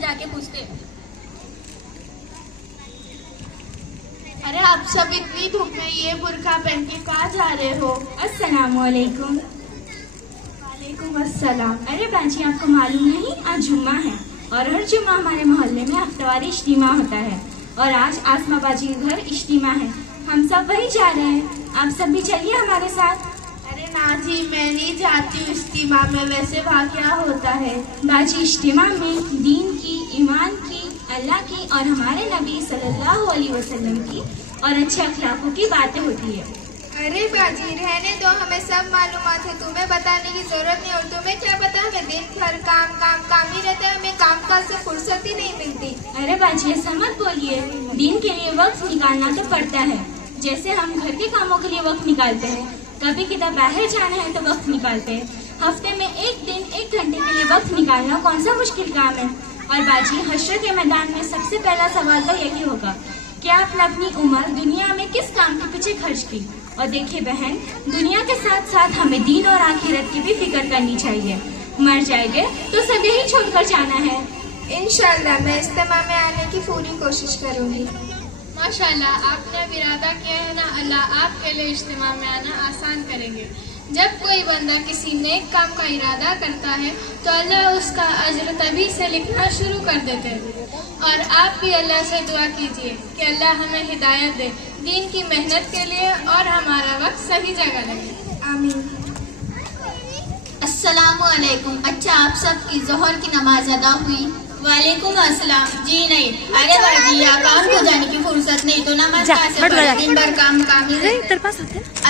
जा के पूछते। अरे आप सब इतनी धूप में ये बुर्का पहन के कहाँ जा रहे हो? अस्सलामुअलैकुम। वालेकुम अस्सलाम। अरे बाजी, आपको मालूम नहीं, आज जुम्मा है और हर जुम्मा हमारे मोहल्ले में हफ्तेवारी इज्तिमा होता है और आज आसमा बाजी के घर इज्तिमा है। हम सब वही जा रहे हैं, आप सब भी चलिए हमारे साथ। अरे ना जी, मैं नहीं जाती हूँ इज्तिमा में, वैसे वहाँ क्या होता है? बाजी, इज्तिमा में दीन की, ईमान की, अल्लाह की और हमारे नबी सल्लल्लाहु अलैहि वसल्लम की और अच्छे अखलाकों की बातें होती है। अरे बाजी रहने दो, हमें सब मालूमात है, तुम्हें बताने की जरूरत नहीं। और तुम्हें क्या पता, हमें दिन भर काम काम काम ही रहता है, हमें काम काज से फुर्सत ही नहीं मिलती। अरे बाजी, ऐसा मत बोलिए, दिन के लिए वक्त निकालना तो पड़ता है, जैसे हम घर के कामों के लिए वक्त निकालते हैं, कभी किधर बाहर जाना है तो वक्त निकालते हैं। हफ्ते में एक दिन 1 घंटे के लिए वक्त निकालना कौन सा मुश्किल काम है। और बाजी, हश्र के मैदान में सबसे पहला सवाल तो यही होगा कि आपने अपनी उम्र दुनिया में किस काम के पीछे खर्च की। और देखिए बहन, दुनिया के साथ साथ हमें दीन और आखिरत की भी फिक्र करनी चाहिए। मर जाएंगे तो सब यही छोड़कर जाना है। इंशाल्लाह मैं इज्तिमा में आने की पूरी कोशिश करूंगी। माशाल्लाह, आपने अब इरादा किया है ना, अल्लाह आपके लिए इज्तिमा में आना आसान करेंगे। जब कोई बंदा किसी नेक काम का इरादा करता है तो अल्लाह उसका अज्र तभी से लिखना शुरू कर देते हैं। और आप भी अल्लाह से दुआ कीजिए कि अल्लाह हमें हिदायत दे दीन की मेहनत के लिए और हमारा वक्त सही जगह लगे। आमीन। अस्सलामुअलैकुम। अच्छा, आप सब की ज़ोहर की नमाज अदा हुई? वालेकुम अस्सलाम। जी नहीं। अरे बाजी, काम को जाने की फुर्सत नहीं तो नमाज कैसे पढ़े? दिन भर काम काम ही रहता।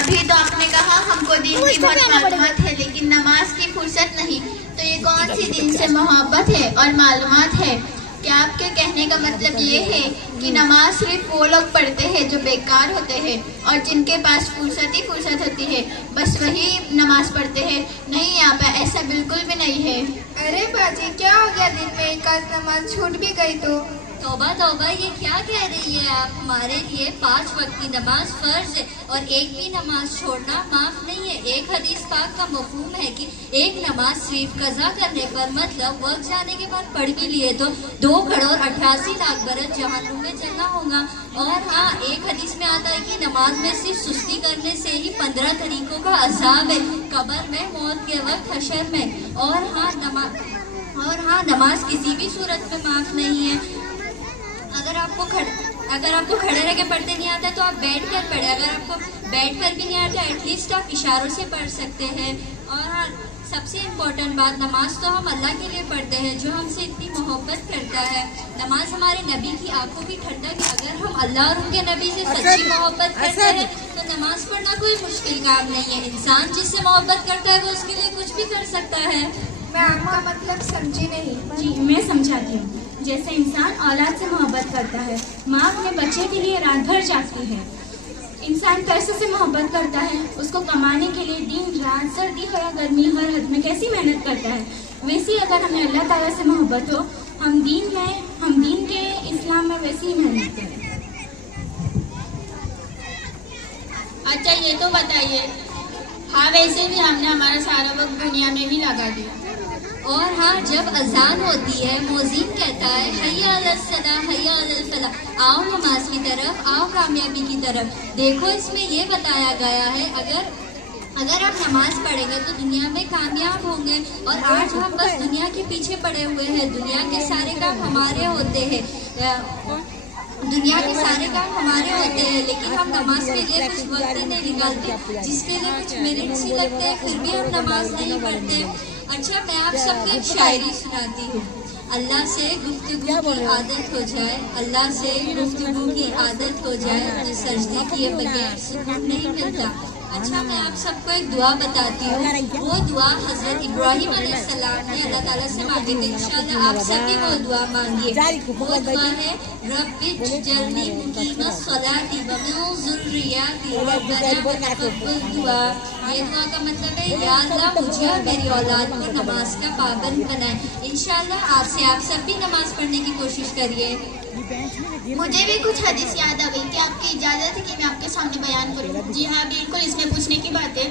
अभी तो आपने कहा हमको दीन की बहुत मालूमात है, लेकिन नमाज की फुर्सत नहीं, तो ये कौन सी दीन से मोहब्बत है और मालूमात है? क्या आपके कहने का मतलब ये है कि नमाज सिर्फ वो लोग पढ़ते हैं जो बेकार होते हैं और जिनके पास फुर्सत ही फुर्सत होती है, बस वही नमाज पढ़ते हैं? नहीं, यहाँ पे ऐसा बिल्कुल भी नहीं है। अरे बाजी, क्या हो गया, दिन में एक आध नमाज छूट भी गई तो? तौबा तौबा, ये क्या कह रही है आप? हमारे लिए 5 वक्त की नमाज फर्ज है और एक भी नमाज छोड़ना माफ नहीं है। एक हदीस पाक का मफहूम है कि एक नमाज सिर्फ कज़ा करने पर, मतलब वक्त जाने के बाद पढ़ भी लिए तो 2 करोड़ 88 लाख बरस जहन्नुम में चलना होगा। और हाँ, एक हदीस में आता है कि नमाज में सिर्फ सुस्ती करने से ही 15 तरीकों का अज़ाब है, कब्र में, मौत के वक्त, हशर में। और हाँ, नमाज किसी भी सूरत में माफ नहीं है। अगर आपको खड़े रह के पढ़ते नहीं आता तो आप बैठ कर पढ़े, अगर आपको बैठ कर भी नहीं आता एटलीस्ट आप इशारों से पढ़ सकते हैं। और हाँ, सबसे इम्पोर्टेंट बात, नमाज तो हम अल्लाह के लिए पढ़ते हैं जो हमसे इतनी मोहब्बत करता है। नमाज हमारे नबी की आंखों की ठंडक है। अगर हम अल्लाह और उनके नबी से सच्ची मोहब्बत करते हैं तो नमाज पढ़ना कोई मुश्किल काम नहीं है। इंसान जिससे मोहब्बत करता है वो उसके लिए कुछ भी कर सकता है। मैं आपका मतलब समझी नहीं। जी, मैं समझाती हूँ। जैसे इंसान औलाद से मोहब्बत करता है, माँ अपने बच्चे के लिए रात भर जागती है। इंसान पैसे से मोहब्बत करता है, उसको कमाने के लिए दिन रात, सर्दी हो या गर्मी, हर हद में कैसी मेहनत करता है। वैसे अगर हमें अल्लाह ताला से मोहब्बत हो, हम दीन के इस्लाम में वैसी ही मेहनत करें। अच्छा, ये तो बताइए, हाँ वैसे भी हमने हमारा सारा वक्त दुनिया में ही लगा दिया। और हाँ, जब अजान होती है मुअज्जिन कहता है हय्या अलल सलाह हय्या अलल फलाह, आओ नमाज की तरफ, आओ कामयाबी की तरफ। देखो, इसमें ये बताया गया है अगर आप नमाज पढ़ेंगे तो दुनिया में कामयाब होंगे। और आज हम बस दुनिया के पीछे पड़े हुए हैं, दुनिया के सारे काम हमारे होते हैं, लेकिन हम नमाज के लिए कुछ वक्त नहीं निकालते, जिसके लिए कुछ मिनट्स ही लगते हैं, फिर भी हम नमाज नहीं पढ़ते। अच्छा, मैं आप सबको एक शायरी सुनाती हूँ। अल्लाह से गुफ्तगू की आदत हो जाए, अल्लाह से गुफ्तगू की आदत हो जाए, तो सजदे किए बगैर सुकून नहीं मिलता। अच्छा, मैं आप सबको एक दुआ बताती हूँ। वो दुआ हज़रत इब्राहिम अलैहिस्सलाम ने अल्लाह ताला से मांगी थी। इंशाअल्लाह आप सभी वो दुआ मांगिए। वो दुआ है रब्बि जल्दी मुकीम सलाती व मिन ज़ुर्रियती रब्बना तक़ब्बल दुआ। ये दुआ का मतलब है, या अल्लाह मुझे और मेरी औलाद को नमाज का पाबंद बनाए। इंशाअल्लाह आपसे आप सब भी नमाज पढ़ने की कोशिश करिए। मुझे भी कुछ हदीस याद आ गई। क्या आपकी इजाज़त है कि मैं आपके सामने बयान करूं? जी हाँ, बिल्कुल, इसमें पूछने की बात है।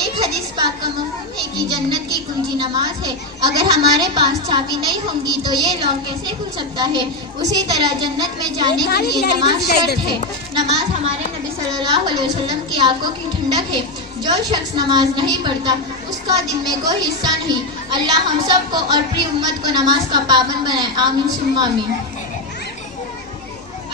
ایک حدیث پاک کا مفہوم ہے کہ جنت کی کنجی نماز ہے. اگر ہمارے پاس چابی نہیں ہوں گی تو یہ لاک کیسے کھل سکتا ہے؟ اسی طرح جنت میں جانے کے لیے نماز شرط ہے. نماز ہمارے نبی صلی اللہ علیہ وسلم کی آنکھوں کی ٹھنڈک ہے. جو شخص نماز نہیں پڑھتا اس کا دن میں کوئی حصہ نہیں. اللہ ہم سب کو اور پوری امت کو نماز کا پابند بنائے. آمین ثم آمین.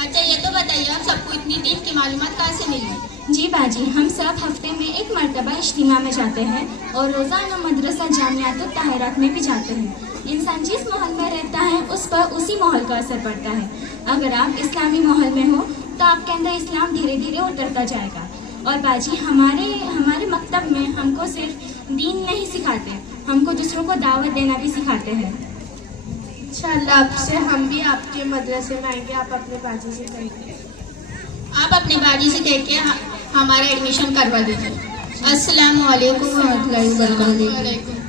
اچھا یہ تو بتائیے آپ سب کو اتنی دین کی معلومات کہاں سے ملی؟ جی باجی، ہم سب ہفتے میں ایک مرتبہ اجتماع میں جاتے ہیں اور روزانہ مدرسہ جامعات الطاہرات میں بھی جاتے ہیں. انسان جس ماحول میں رہتا ہے اس پر اسی ماحول کا اثر پڑتا ہے. اگر آپ اسلامی ماحول میں ہو تو آپ کے اندر اسلام دھیرے دھیرے اترتا جائے گا. اور باجی ہمارے مکتب میں ہم کو صرف دین نہیں سکھاتے، ہم کو دوسروں کو دعوت دینا بھی سکھاتے ہیں. انشاءاللہ اب سے ہم بھی آپ کے مدرسے میں آئیں گے. آپ اپنے باجی سے کہیں گے. آپ اپنے باجی سے کہہ کے ہمارا ایڈمیشن کروا دیجیے. السلام علیکم و رحمۃ اللہ وبرکاتہ.